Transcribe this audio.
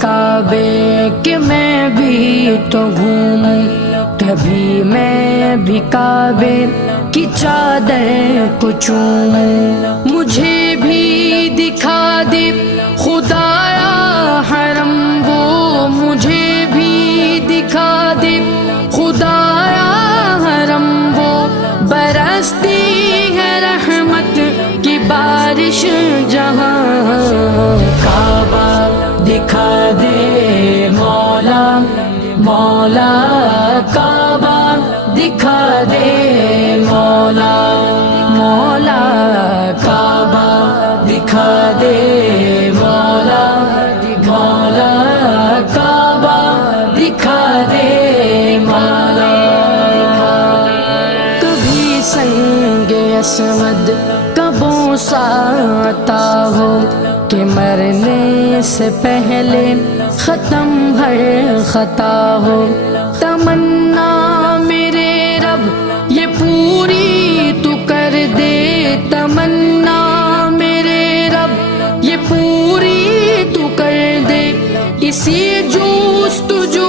کعبے کہ میں بھی تو گھوموں، کبھی میں بھی کعبے کی چادر کو چوموں، مجھے بھی دکھا دے خدایا حرم وہ، مجھے بھی دکھا دے خدایا حرم وہ، برستی ہے رحمت کی بارش جہاں، کعبہ دکھا دے مولا مولا، کعبہ دکھا دے مولا مولا، کعبہ دکھا دے مولا مولا، کعبہ دکھا دے مولا۔ کبھی سنگ اسود کا بوسہ عطا ہو کہ مرنے سے پہلے ختم ہر خطا ہو، تمنا میرے رب یہ پوری تو کر دے، تمنا میرے رب یہ پوری تو کر دے، اسی جستجو